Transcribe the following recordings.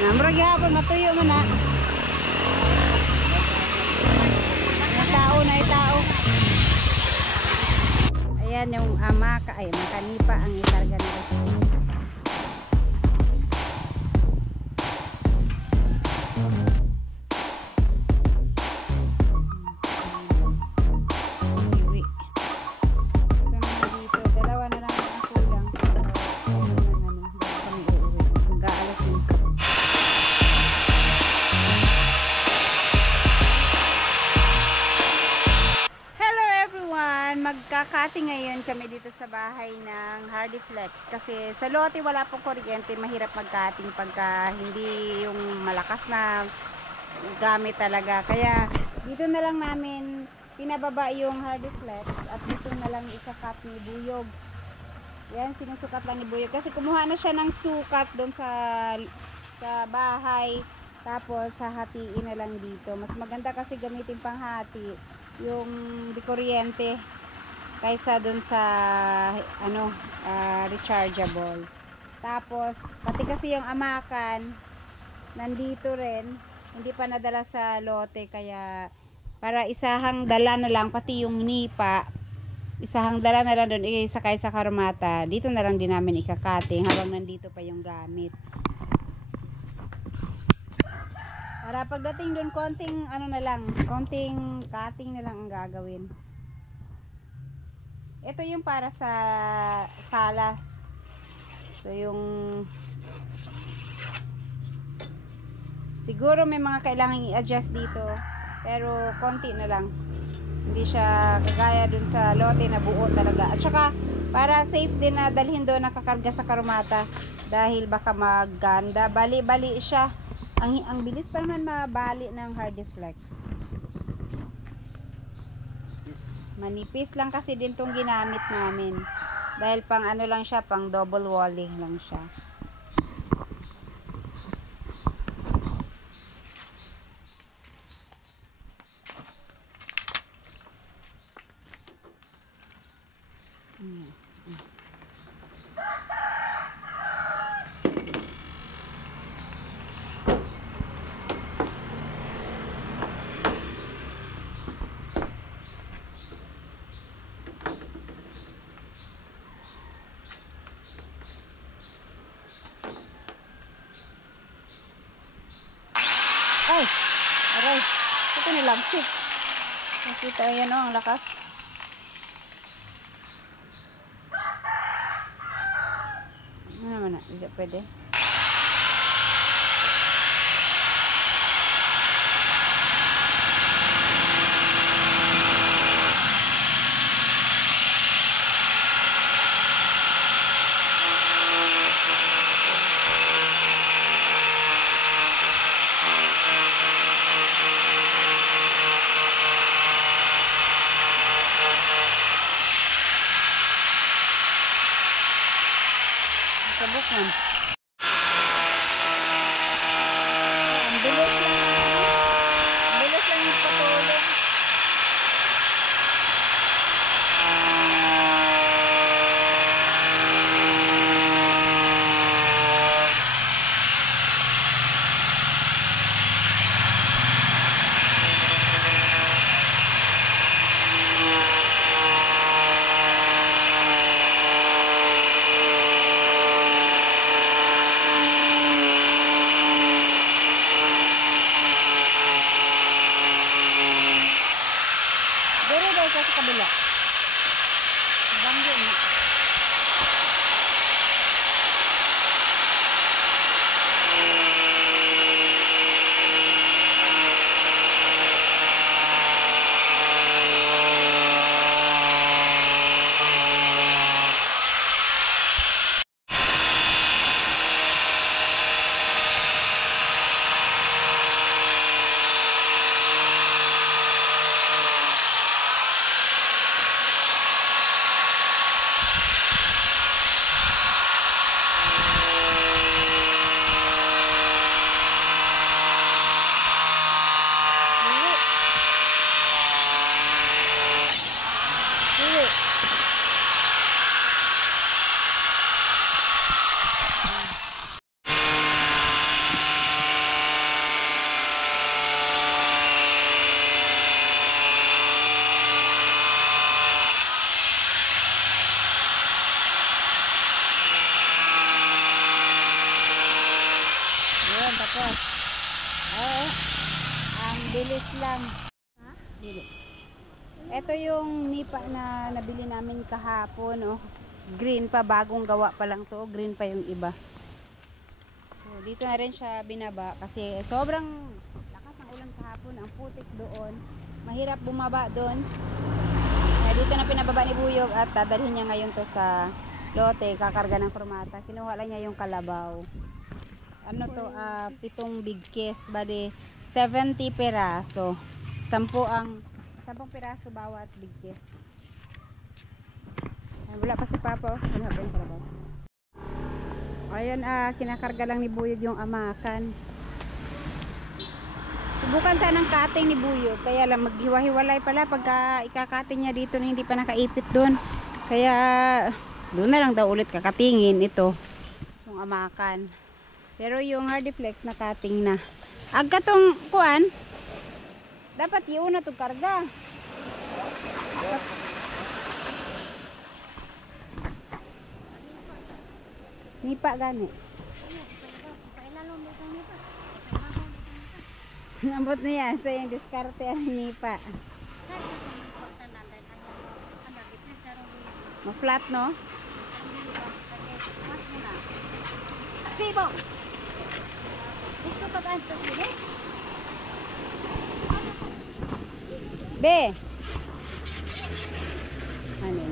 Namrag yapon matuyo man na. Tao na tao. Ayan yung amaka ay makanipa ang itarga nila. Magkakati ngayon kami dito sa bahay ng Hardy Flex kasi sa lote wala pong kuryente, mahirap magkating pagka hindi yung malakas na gamit talaga, kaya dito na lang namin pinababa yung Hardy Flex at dito na lang ikakat ni Buyog. Yan, sinusukat lang ni Buyog kasi kumuha na siya ng sukat doon sa bahay, tapos hahatiin na lang dito. Mas maganda kasi gamitin pang hati yung di kuryente kaysa dun sa rechargeable. Tapos pati kasi yung amakan nandito rin, hindi pa nadala sa lote, kaya para isahang dala na lang, pati yung nipa isahang dala na lang doon, isakay sa karmata. Dito na lang din namin ikakating habang nandito pa yung gamit, para pagdating doon konting konting cutting na lang ang gagawin. Ito yung para sa salas. So yung siguro may mga kailangang i-adjust dito, pero konti na lang. Hindi siya kagaya dun sa lote na buo talaga. At saka para safe din na dalhin doon nakakarga sa karmata, dahil baka magganda. Bali-bali siya. Ang bilis pa naman mabali ng Hardy Flex. Manipis lang kasi din tong ginamit namin. Dahil pang lang siya, pang double walling lang siya. Ay! Aray! Ito nilagsi. Nakita yan o, ang lakas. Ano naman na? Hindi pwede. Sabukan. Ang bilis lang yung patulong. Sa kabila. Banggo na. tapos. Oo. Ang bilis lang. Bilis. Ito yung nipa na nabili namin kahapon, oh. Green pa, bagong gawa pa lang to. Green pa yung iba. So, dito na rin siya binaba kasi sobrang lakas ng ulan kahapon. Ang putik doon. Mahirap bumaba doon. Kaya dito na pinababa ni Buyog at dadalhin niya ngayon to sa lote, kakarga ng kromata. Kinuha lang niya yung kalabaw. Ano to, 7 big case, bali 70 peraso. 10 peraso bawat big case. Wala pa si Papa, ano pa yung kalabaw. Ayun, kinakarga lang ni Buyog yung amakan. Subukan sanang cutting ni Buyog, kaya lang maghiwa-hiwalay pala pagka ikakating niya dito na hindi pa nakaipit doon. Kaya doon na lang daw ulit kakatingin ito, yung amakan. Pero yung Hardiflex na cutting na. Agka tong kuan, dapat iuna to karga. Nipa gani. Nambot niya sa yung diskarte ang nipa. Ma-flat, no? Sibo! Gusto pa ba ito sila? Be! Ano.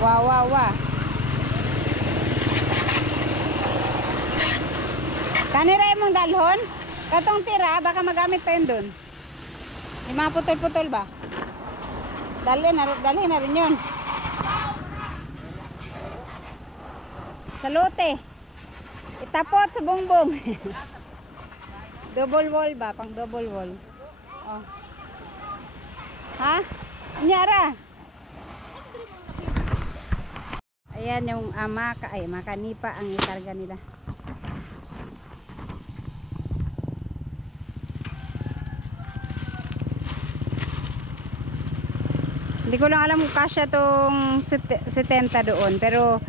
Wow. Kanira mong dalhon? Katong tira, baka magamit pa yun dun. Yung mga putol-putol ba? Dalhin na rin yun. Sa lote. Itapot sa bongbong. Double wall ba? Pang double wall. Oh. Ha? Anyara? Ayan yung makanipa ang ikarga nila. Hindi ko lang alam kung kasya tong 70 doon, pero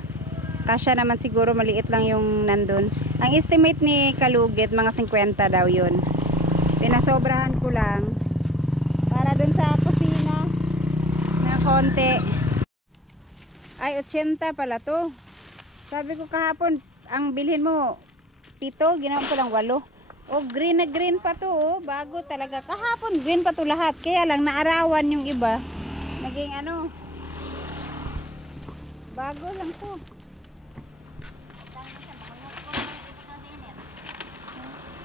kasya naman siguro, maliit lang yung nandun. Ang estimate ni Kalugit mga 50 daw yun. Pinasobrahan ko lang para dun sa kusina na konti. Ay 80 pala to. Sabi ko kahapon ang bilhin mo 7, ginawa ko lang 8. Oh, green na green pa to, oh. Bago talaga. Kahapon green pa to lahat, kaya lang naarawan yung iba. Naging ano, bago lang to.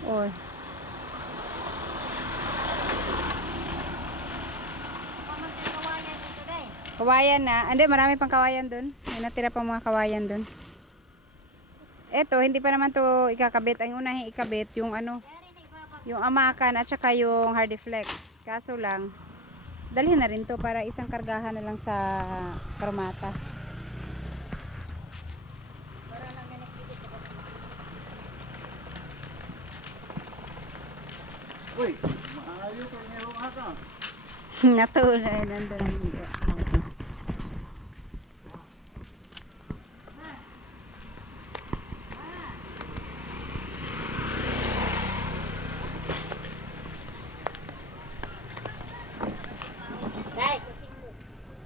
Oh. Kawayan na. Hindi, marami pang kawayan dun. May natira pang mga kawayan dun. Eto, hindi pa naman to ikakabit. Ang unahing ikabit, yung ano, yung amakan at saka yung Hardiflex. Kaso lang, dalhin na rin to para isang kargahan na lang sa kromata. Uy, maayo ka niya rumaka. Natulay, nandun.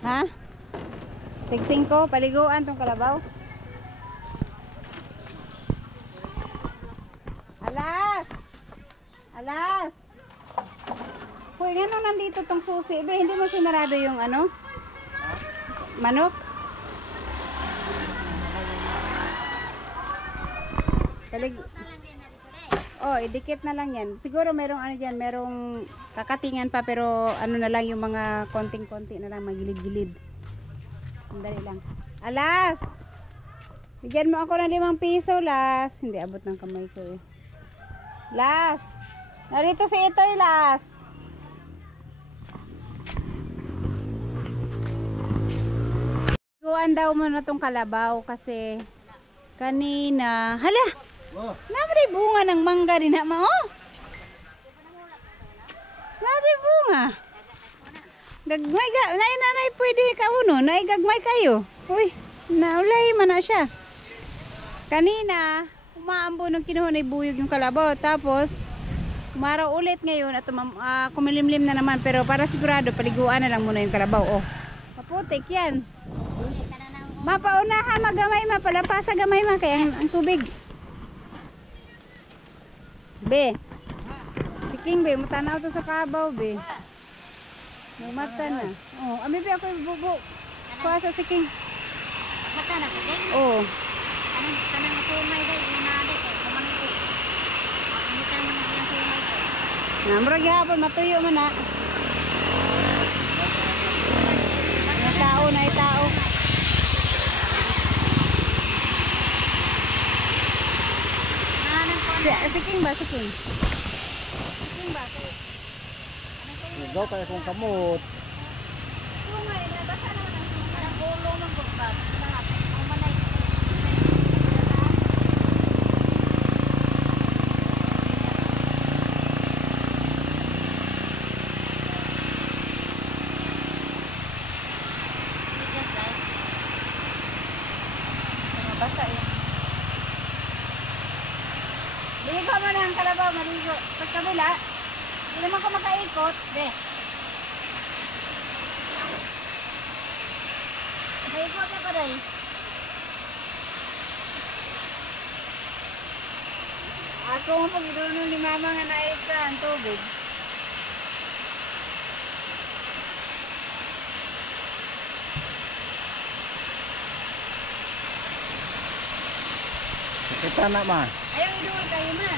Ha? Tigsing ko, paliguan tong kalabaw. Alas! Hoy, gano'n nandito tong susi. Be, hindi mo sinarado yung ano? Manok? Oh, idikit na lang yan. Siguro merong ano dyan, merong kakatingan pa, pero ano na lang yung mga konting-konti na lang, magilid-gilid. Sandali lang. Alas! Bigyan mo ako ng 5 piso, Las. Hindi abot ng kamay ko eh. Las! Narito si Itoy, Las. Iguan daw mo na tong kalabaw kasi kanina, hala! Namri bunga ng mangga din ha, ma, oh. Nasi bunga. Gagmay ka, nanay pwede ka uno, nay gagmay kayo. Uy, Naulay man na siya. Kanina, umaambo ng kinuha na buyog yung kalabaw. Tapos, umaraw ulit ngayon at kumilimlim na naman. Pero para sigurado, paliguan na lang muna yung kalabaw. Oh, maputik yan. Mapauna ha, magamay ma. Palapas sa gamay ma. Kaya ang tubig. Be. Siking be, matanaw to sa kabaw be. Mata na. Oh, abi be ako bubo. Kuha sa siking. Mata na ko din. Oh. Kanang sumay day inade kay kumanin ko. Ano ka naman yung sumay ko. Namro gyapon matuyo man na. May tao na tao. Nanang ko Siking ba siking? king ba kay. Ikaw kaya kung kamot. Sumay na basta naman ang parang ulo ng bugbag. Lahat kumanay. Basta yun. Ligo mo na ang kalabaw, maligo. Sa kabila, hindi naman ko makaikot. Be. Maikot na ko day. Ako ang pag-iduno ni mama nga naika ang tubig. Kita na ma. Ayaw iduwi kayo ma.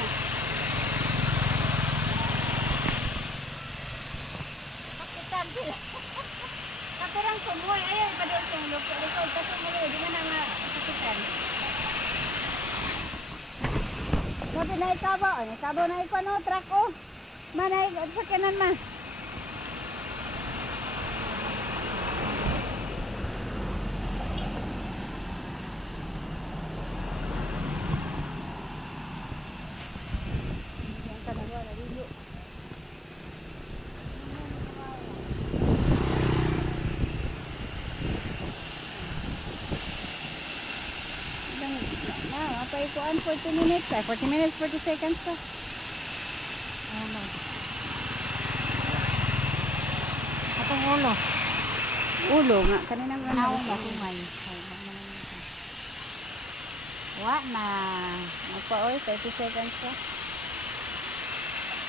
Pakitan sila. Kapirang sumoy, ayaw ipadoon sa ulog. Likod ka sumuloy, di man nga sakitan. Sabi na ikabaw, ay ikabaw na ikaw no, truck o. Manay, sakyanan ma. Yan talaga, nalilo. Apay kuan 40 minutes, ay 40 minutes, 40 seconds pa. Ano? Atong ulo. Ulo nga, kanina nga Naw na. ba sumay. Wa na. Mapaoy, 30 seconds pa.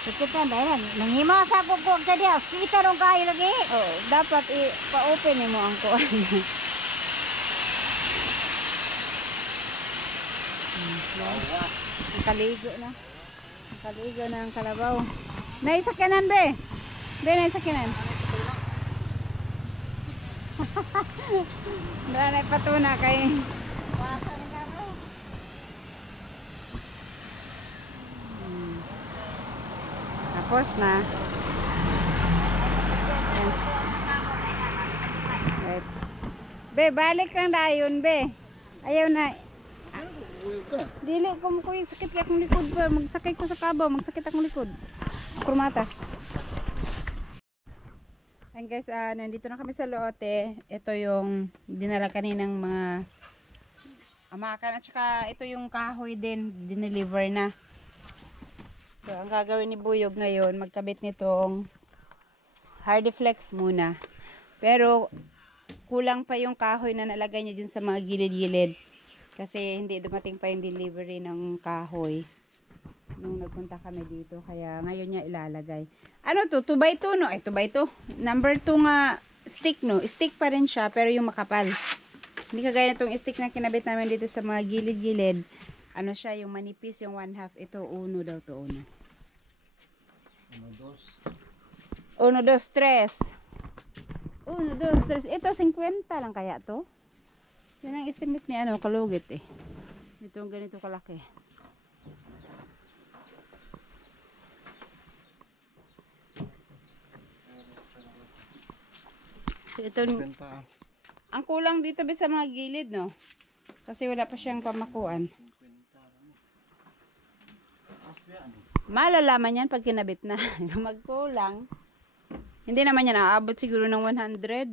Pakitan dahil nangimo sa pupok sa dia. Kita rong kayo lagi. Oh, dapat i-pa-open mo ang kuan. Nakaligo na. Nakaligo na ang kalabaw. Naisakyanan be. Be, naisakyanan. Wala na ipatuna kay. Tapos na. Ayan. Right. Be, balik lang dayon be. Ayaw na. Uy ka. Dili ko mo kuy sakit akong likod ba. Magsakay ko sa kabaw, magsakit akong likod. Kurmata. Ayan guys, nandito na kami sa lote. Ito yung dinala kaninang mga amakan at saka ito yung kahoy din, dineliver na. So, ang gagawin ni Buyog ngayon, magkabit nitong Hardiflex muna. Pero, kulang pa yung kahoy na nalagay niya dun sa mga gilid-gilid. Kasi hindi dumating pa yung delivery ng kahoy nung nagpunta kami dito. Kaya ngayon niya ilalagay. Ano to? 2x2 no? Ay 2x2. Number 2 nga stick no? Stick pa rin siya pero yung makapal. Hindi kagaya itong stick na kinabit namin dito sa mga gilid-gilid. Ano siya? Yung manipis, yung 1/2. Ito, uno daw to. Uno. 1, 2, 3. 1, 2, 3. Ito, 50 lang kaya to? Yan ang estimate ni ano, kalugit eh. Itong ganito kalaki. So ito, Benta. ang kulang dito ba sa mga gilid no? Kasi wala pa siyang pamakuan. Malalaman yan pag kinabit na. Magkulang. Hindi naman yan aabot siguro ng 100.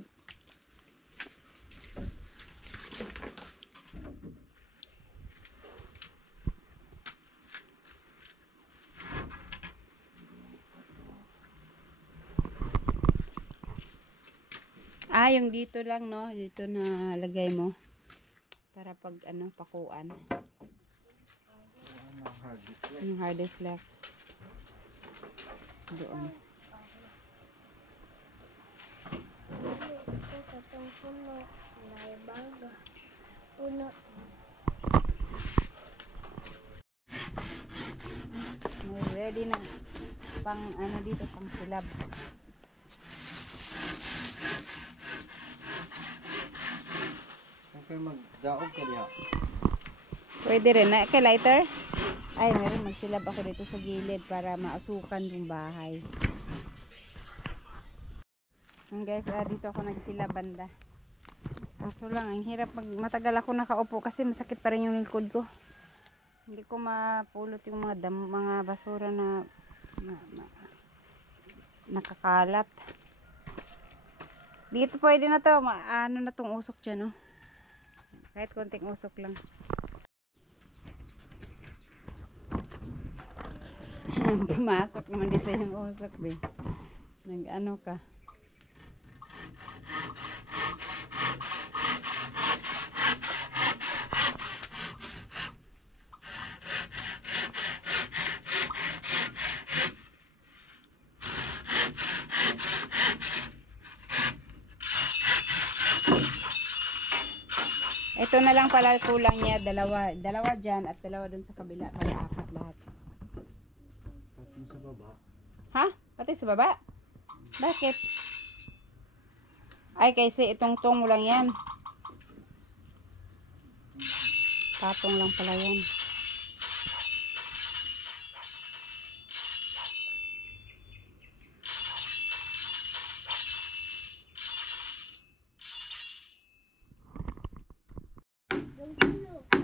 yung dito lang, no? Dito na lagay mo. Para pag, ano, pakuan. Yung hardy flex. Doon. May ready na. Pang, ano dito, pang silab. Okay, magdaog ka diha. Pwede rin. Na, kay lighter? Ay, meron. Magsilab ako dito sa gilid para maasukan yung bahay. Guys, dito ako nagsilab banda. Kaso lang, ang hirap matagal ako nakaupo kasi masakit pa rin yung lingkod ko. Hindi ko mapulot yung mga basura na nakakalat. Dito pwede na to. Ano na tong usok dyan, no? Kahit konting usok lang. Pumasok naman dito yung usok, be. Nag-ano ka. Ito na lang pala kulang niya, dalawa dyan at dalawa dun sa kabila, para apat lahat. Pati sa baba. Ha? Pati sa baba? Bakit? Ay, kasi itong tong mo lang yan. Patong lang pala yan.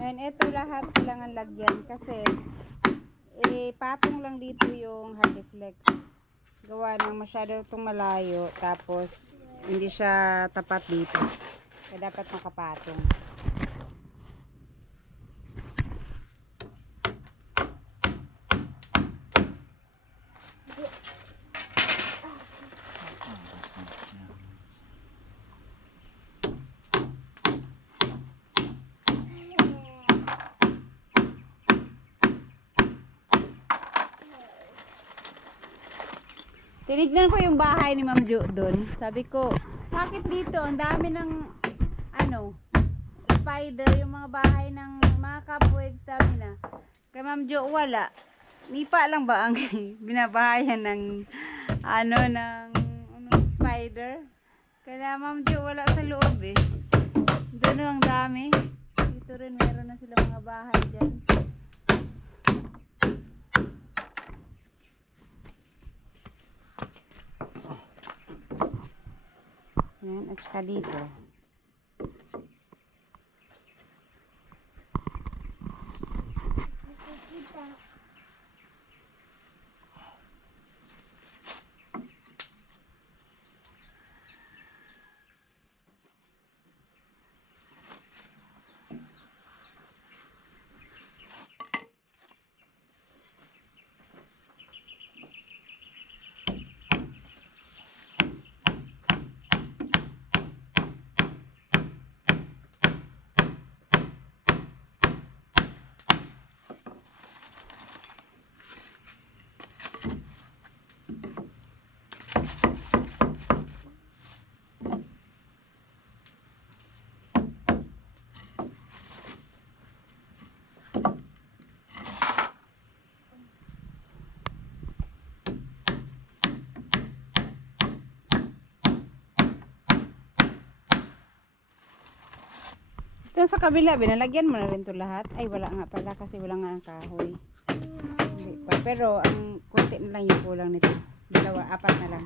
And ito lahat kailangan lagyan kasi patong lang dito yung hardy flex. Gawa ng masyado itong malayo tapos hindi siya tapat dito. Kaya dapat makapatong. Tinignan ko yung bahay ni Ma'am Jo doon. Sabi ko, bakit dito? Ang dami ng, ano, spider, yung mga bahay ng mga cobwebs dami na. Kay Ma'am Jo, wala. Nipa lang ba ang binabahayan ng, ano, ng spider? Kaya Ma'am Jo, wala sa loob eh. Doon ang dami. Dito rin meron na sila mga bahay dyan. Yan, at saka dito. Ito sa kabila, binalagyan mo na rin to lahat. Ay, wala nga pala kasi wala nga ang kahoy. Hindi pa. Pero, ang kunti na lang yung kulang nito. Dalawa, apat na lang.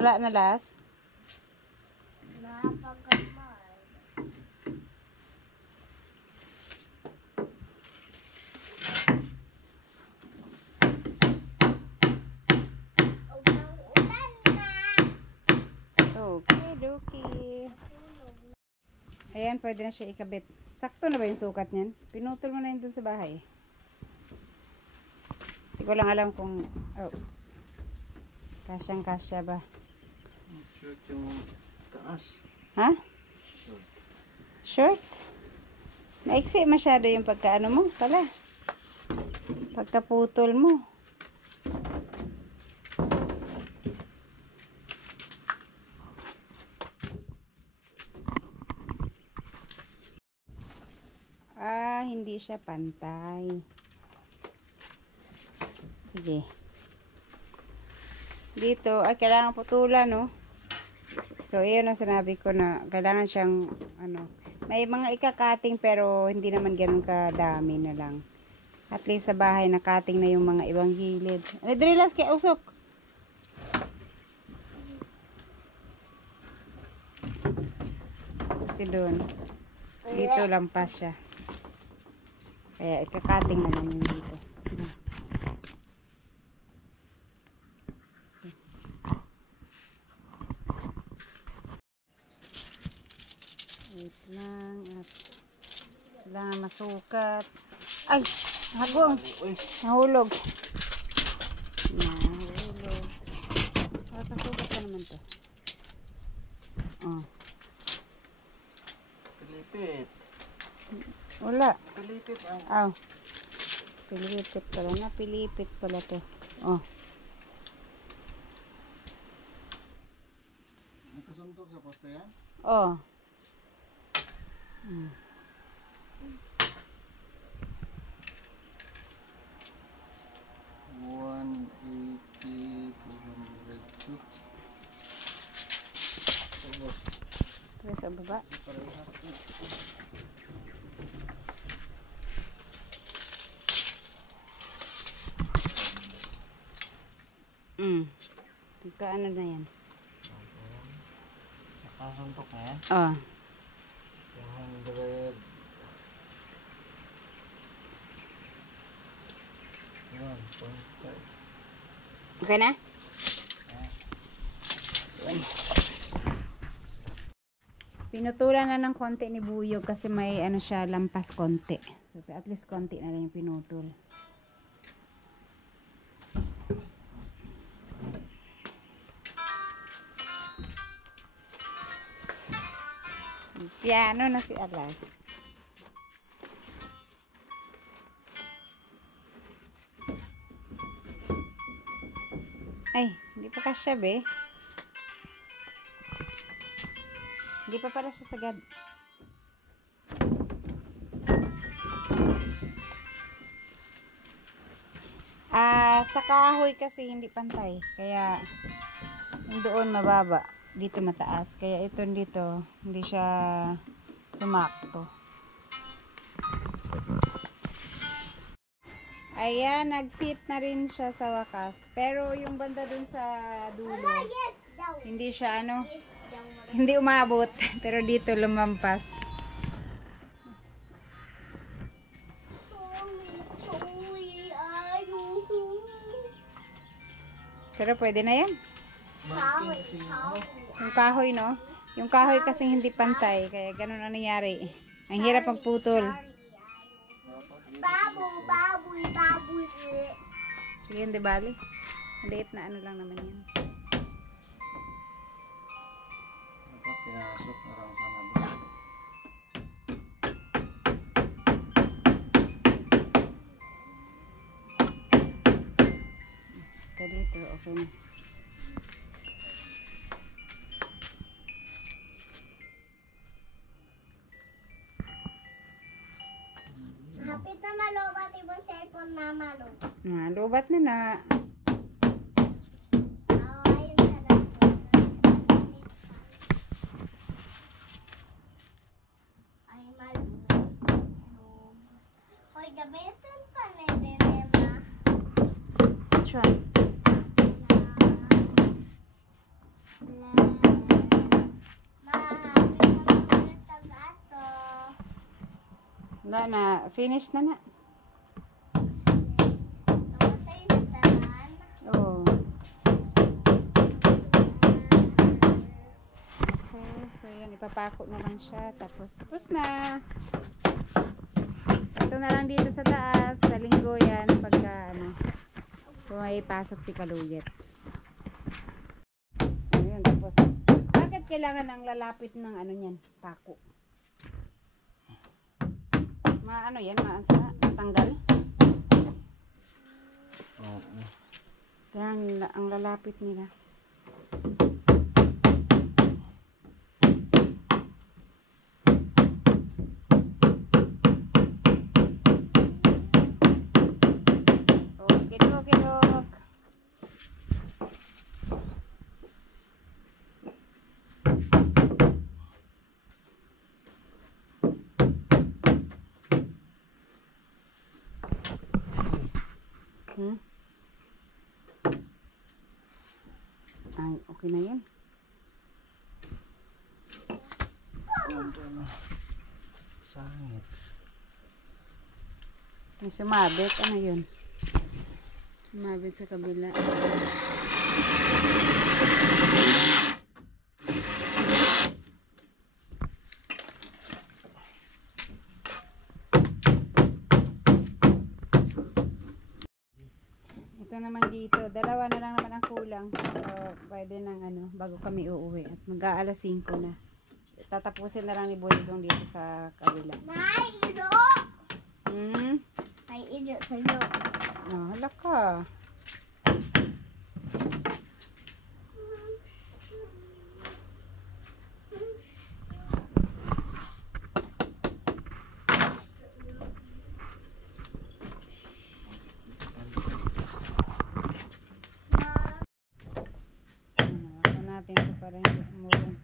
Wala na las. Ayan, pwede na siya ikabit. Sakto na ba yung sukat niyan? Pinutol mo na yun dun sa bahay. Hindi ko lang alam kung... Oops. Kasyang-kasya ba? Short yung taas. Ha? Short? Naiksi masyado yung pagkaano mo pala. Pagkaputol mo. Hindi siya pantay. Sige. Dito, kailangan putulan, no? So, iyon ang sinabi ko na kailangan siyang, ano, may mga ikakating pero hindi naman ganun kadami na lang. At least sa bahay, nakating na yung mga ibang gilid. Ano, drilas kay usok. Kasi doon, dito lampas siya. Kaya ikakating na lang yun dito. Wait lang at kailangan masukat. Ay! Hagong! Nahulog. Nahulog. Pasukat ka naman to. Oh. Pilipit. Wala. Pilipit ang... Aw. Pilipit pala na. Pilipit pala to. Oh. Nakasuntok sa poste yan? Oh. 180, 200. Ubos. Terus sa baba. Parehas. Ano na yan? Nakasuntok na yan? Oh. 200. Yan, 0.5. Okay na? Pinutulan na ng konti ni Buyog kasi may ano siya, lampas konti. So at least konti na lang yung pinutol. Piano na si Alas. Ay, hindi pa kasya be. Hindi pa pala siya sagad. Sa kahoy kasi hindi pantay. Kaya yung doon mababa. Dito mataas. Kaya ito dito hindi siya sumakto. Ayan, nag-fit na rin siya sa wakas. Pero yung banda dun sa dulo, hindi siya ano, hindi umabot. Pero dito lumampas. Pero pwede na yan. Yung kahoy, no? Yung kahoy kasi hindi pantay. Kaya ganun ang nangyari. Ang hirap magputol. Baboy. Sige, hindi bali. Maliit na ano lang naman yan. Dapat pinasok na lang sana ba? Ito dito, okay na. Hapit na malubat ibang cellphone na malubat. Lubat na na. Ayun na lang. Ay, malubat. Hoy, gamitin pa na dilema. Which one? Wala na. Finish na na. Oh. Okay, so yun, ipapako na lang siya. Tapos na. Ito na lang dito sa taas. Sa linggo yan. Pagka kung may pasok si Kalugit. Ayun, tapos bakit kailangan ang lalapit ng niyan? Pako. Yan, matanggal. Oo. Kaya ang lalapit nila. Okay. Ay, okay na yun. Sangit. May sumabit. Ano yun? Sumabit sa kabila. Ito naman dito. Dalawa na lang naman ang kulang. So, pwede nang bago kami uuwi. At mag-aalas 5 na. Tatapusin na lang ni Boyong dito sa kabila. May ido! May ido sa'yo. Hala ka. Ako natin ito para hindi umulong.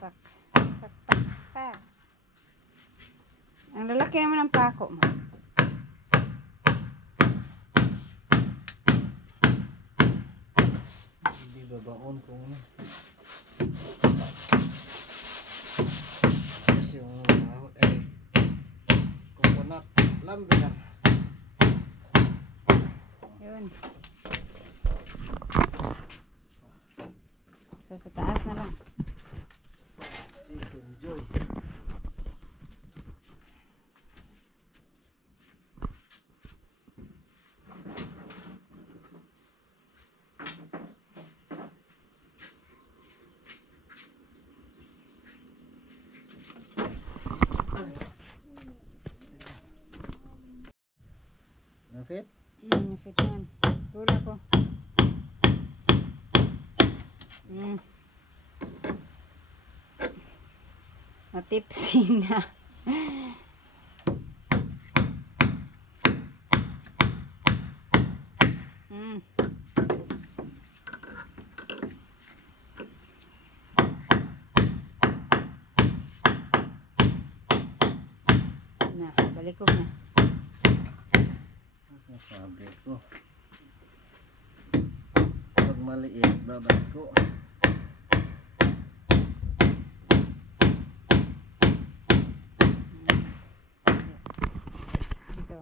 Pak. Ang lalaki naman ng pako mo. Hindi babaon kung kasi yung coconut lambinan. Yun. So, sa taas na lang. Chicken joy. Na-fit? Fit yan. Tula ko. Matipsy na. Balik ko na. Sabi ko. Pag maliit, babalik ko. Ito.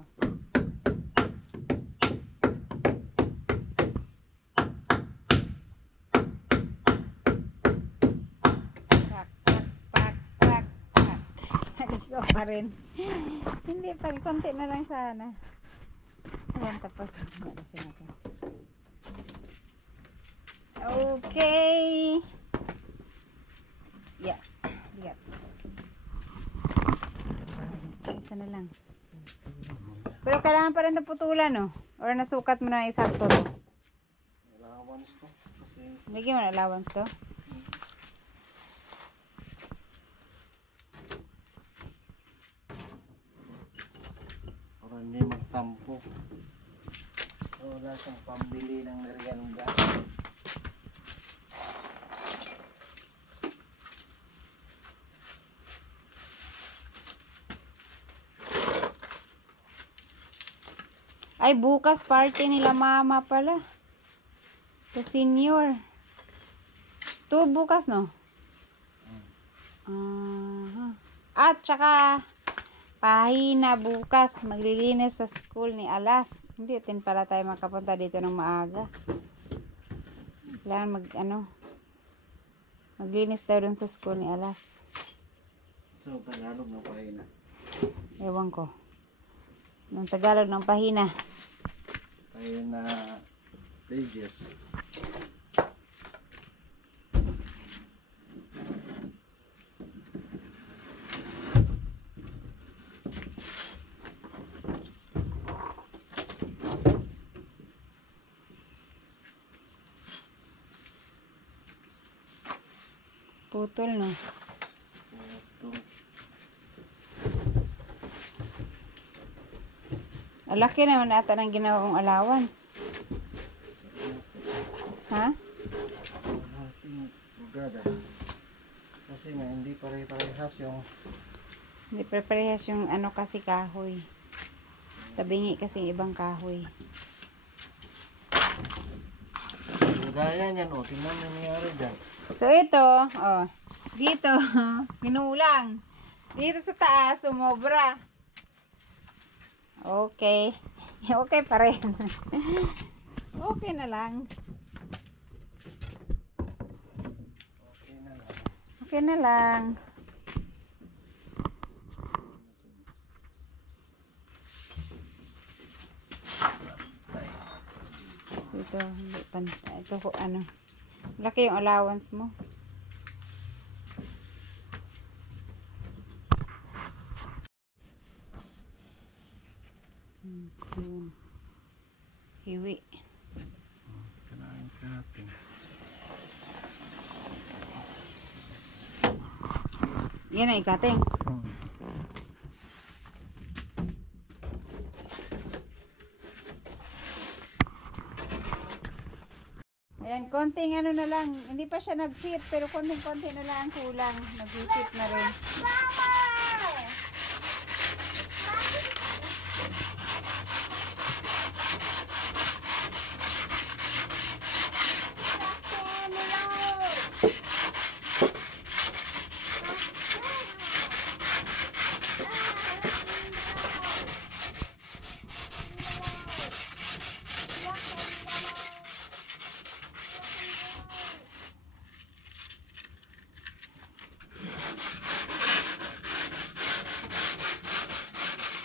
Pak. Haligaw pa rin. Hindi pa rin. Konti na lang sana. Ayan, tapos malasin natin. Okay. Yeah. Isa na lang. Pero kailangan pa rin na putulan, no? Or nasukat mo na isakto to? Allowance to. Kasi Bigyan mo na allowance to? para hindi magtampo. So, wala siyang pambili ng merienda. Ay, bukas party nila mama pala. Sa senior. To bukas, no? At saka Pahina bukas. Maglilinis sa school ni Alas. Hindi din pala tayo makapunta dito ng maaga. Kailangan maglinis daw dun sa school ni Alas. So, Tagalog na pahina. Ewan ko. Ng Tagalog ng pahina. Pahina pages. Putol, no? Ito. Laki naman ata ng ginawa kong allowance. Ha? Ating bugada. Kasi nga, hindi pare-parehas yung Hindi preparehas yung ano kasi kahoy. Tabingi kasi yung ibang kahoy. gaya niyan. O, tingnan mo yung nangyari dyan. So ito, dito, kinulang. Dito sa taas, sumobra. Okay. Okay pa rin. Okay na lang. Okay na lang. Okay na lang. Ito, hindi pantay. Ito ko ano. Laki yung allowance mo. Yun. Hiwi. Kailangan natin. Yan ay ikating. Ayan, konting ano na lang. Hindi pa siya nag-fit, pero konting-konti na lang ang kulang. Nag-fit na rin.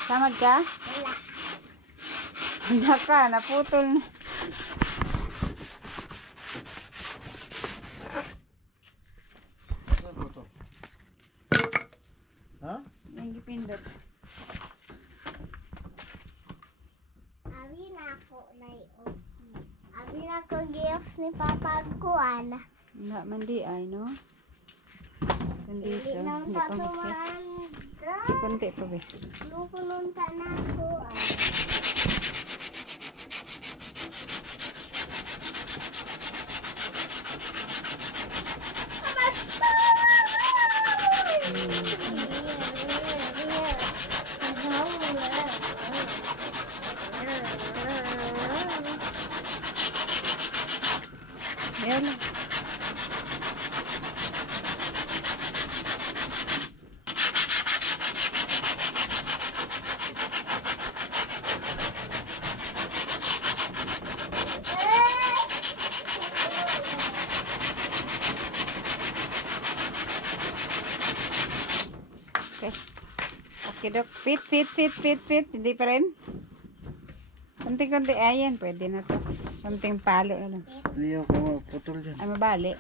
Tamad ka? Wala. Wala ka, naputol na. Ano po to? Ha? Yung gipindot. Abi na ako na yung Abi na ako gift ni Papa Kuan. Wala man di ay, no? Nandito. Hindi na Hindi sa pa mag-fit. tumanda. Konti pa ba? Lukununta na ako. Yan. Okay. Okay, Dok. Fit. Hindi pa rin. Konting-konti. Ayan, pwede na to. Konting palo na lang. Hindi ako maputol dyan. Ay, mabali.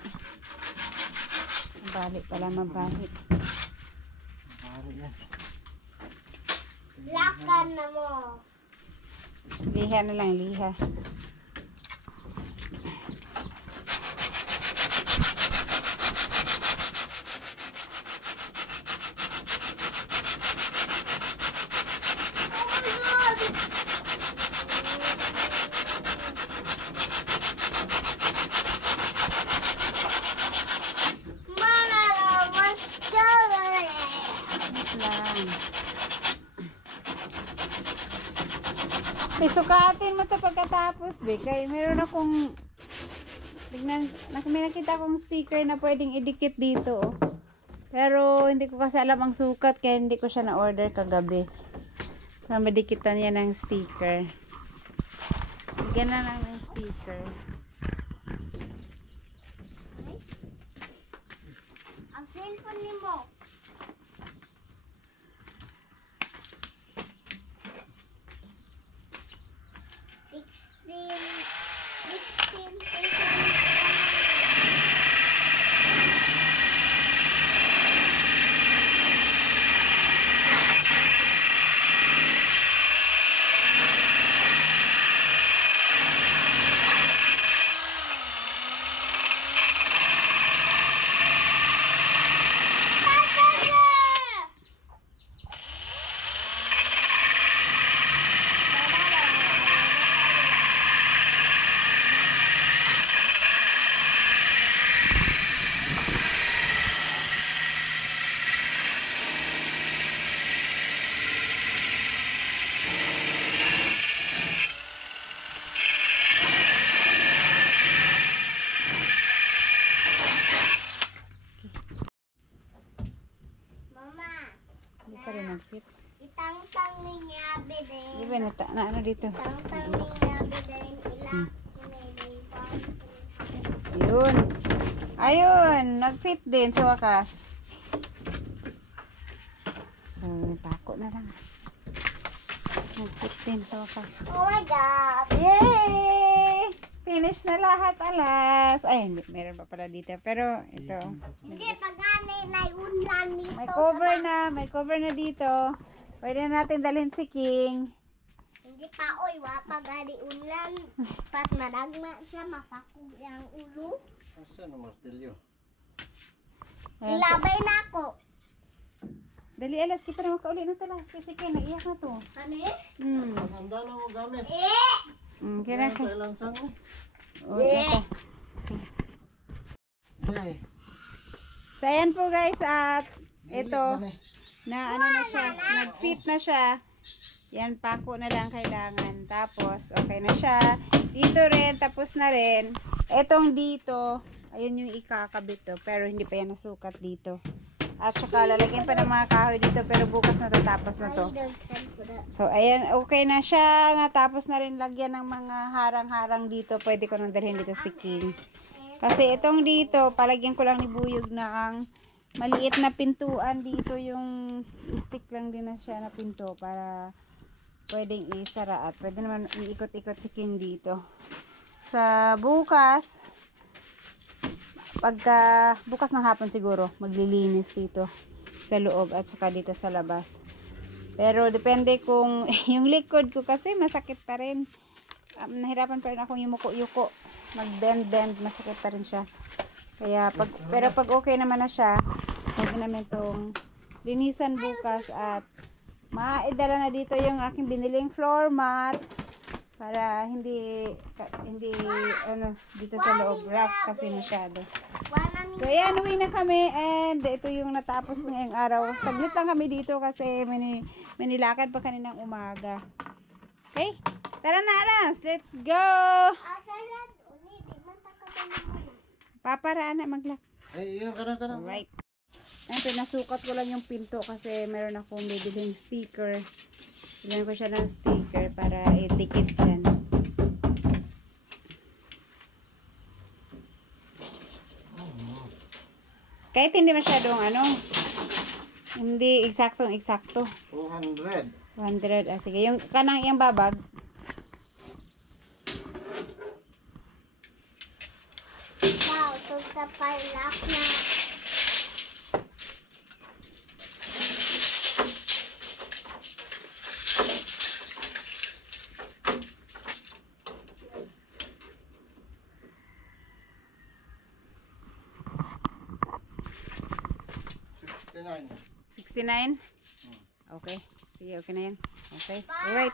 Mabali pala, mabali. Pare yan. Lakan na mo. Liha na lang, liha. Lang. Sukatin mo to pagkatapos, be. Kaya meron akong tignan, may nakita akong sticker na pwedeng idikit dito, oh. Pero hindi ko kasi alam ang sukat kaya hindi ko siya na-order kagabi. Para madikitan niya ng sticker. Bigyan na lang ng sticker. Ang cellphone ni mo. Hindi pa rin nag-fit. Itang-tang niya beden. Di ba na ano dito? Itang-tang niya beden. Ilang. Yun. Ayun. Nag-fit din sa wakas. So, pako na lang. Nag-fit din sa wakas. Oh my God. Yay! Finish na lahat alas. Ay, hindi. Meron pa pala dito. Pero, ito. Hindi, pag-ani na unlan nito. May cover na. May cover na dito. Pwede na natin dalhin si King. Hindi pa, oy, wa pag-ani unlan. Pat madagma siya, mapakog yung ulo. Asa na martilyo? Ayan. Ilabay na ako. Dali alas. Kita na makauli na talas. Kasi King, naiyak na to. Ano eh? Handa na mo gamit. Kira ka. Kailan sang mo? Oh, ito. Ay. So, ayan po guys. At ito. Dili, Na ano na siya. Nag-fit na siya. Yan, pako na lang kailangan. Tapos, okay na siya. Dito rin, tapos na rin. Etong dito, ayun yung ikakabit to. Pero hindi pa yan nasukat dito. At saka lalagyan pa ng mga kahoy dito. Pero bukas matatapos na to. So, ayan, okay na siya. Natapos na rin lagyan ng mga harang-harang dito. Pwede ko nang dalhin dito si King. Kasi itong dito, palagyan ko lang ni Buyog na ang maliit na pintuan dito. Yung stick lang din na siya na pinto para pwedeng isara at pwede naman iikot-ikot si King dito. Sa bukas, pagka bukas ng hapon siguro, maglilinis dito sa loob at saka dito sa labas. Pero depende kung yung likod ko kasi masakit pa rin. Nahirapan pa rin akong yumuko-yuko. Mag-bend-bend, masakit pa rin siya. Kaya pero pag okay naman na siya, pwede namin itong linisan bukas at maidala na dito yung aking biniling floor mat para hindi ano dito sa loob rough kasi masyado. So ayan, uwi na kami and ito yung natapos ngayong araw. Saglit lang kami dito kasi may nilakad pa kaninang umaga. Okay? Tara na alas, let's go! Paparaan na maglak. Ay, yun ka na. Alright. Ito, nasukat ko lang yung pinto kasi meron akong bibiling sticker. Bilhan ko siya ng sticker para itikit yan. Kahit hindi masyadong hindi eksaktong-eksakto. 200. 100. Ah, sige. Yung kanang yung babag. Wow, ito sa parlak na. $69? Okay. Sige, okay na yan. Okay. Alright.